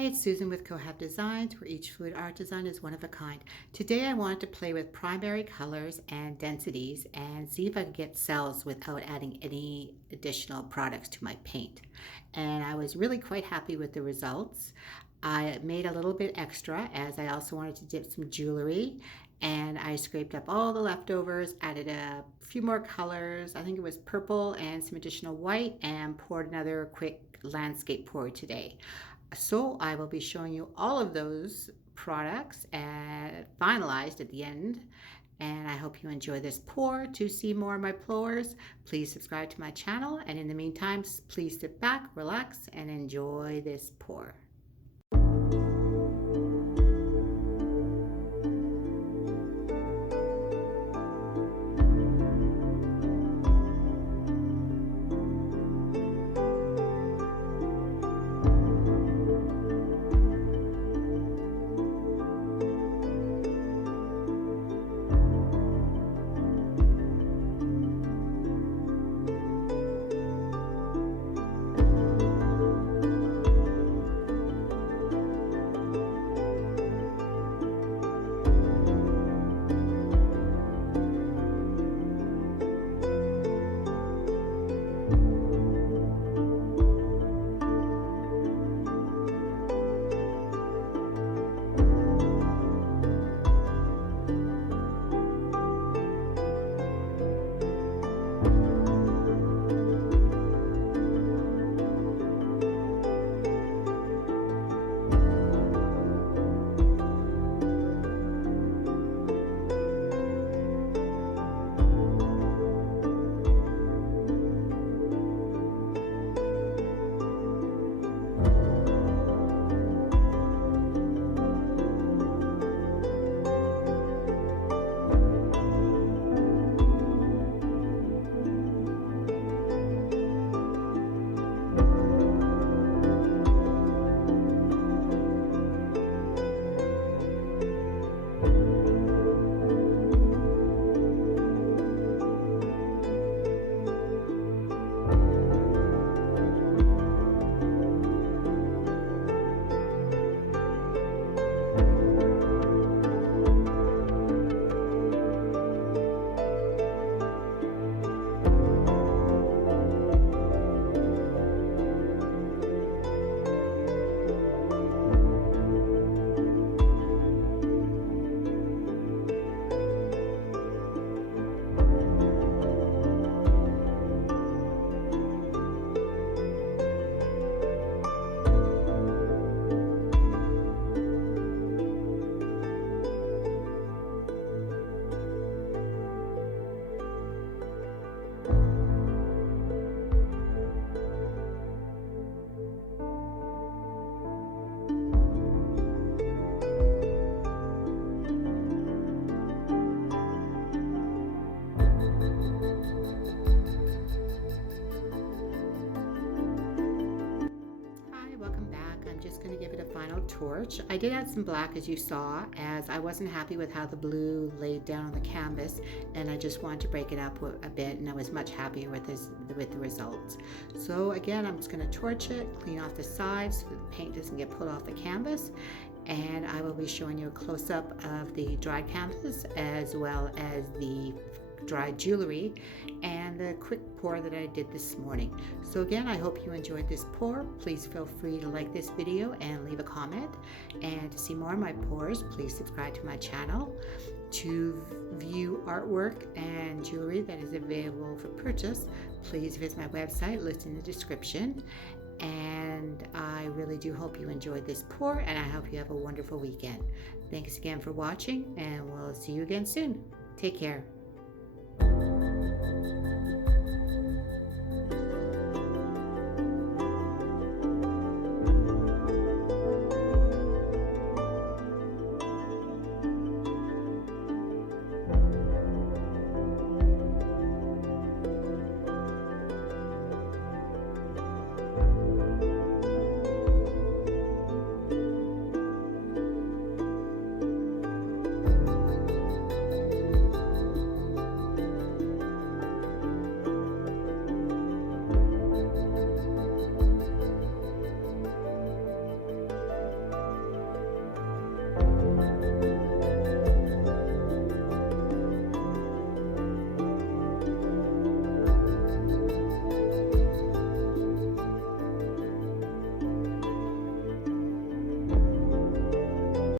Hi, it's Susan with Cohab Designs, where each fluid art design is one of a kind. Today I wanted to play with primary colors and densities and see if I could get cells without adding any additional products to my paint. And I was really quite happy with the results. I made a little bit extra as I also wanted to dip some jewelry, and I scraped up all the leftovers, added a few more colors. I think it was purple and some additional white, and poured another quick landscape pour today. So I will be showing you all of those products finalized at the end. And I hope you enjoy this pour. To see more of my pours, please subscribe to my channel. And in the meantime, please sit back, relax, and enjoy this pour. Going to give it a final torch. I did add some black, as you saw, as I wasn't happy with how the blue laid down on the canvas, and I just wanted to break it up a bit, and I was much happier with the results. So again, I'm just going to torch it, clean off the sides so the paint doesn't get pulled off the canvas, and I will be showing you a close-up of the dried canvas as well as the dried jewelry and the quick pour that I did this morning. So again, I hope you enjoyed this pour. Please feel free to like this video and leave a comment, and to see more of my pours, please subscribe to my channel. To view artwork and jewelry that is available for purchase, please visit my website listed in the description. And I really do hope you enjoyed this pour, and I hope you have a wonderful weekend. Thanks again for watching, and we'll see you again soon. Take care.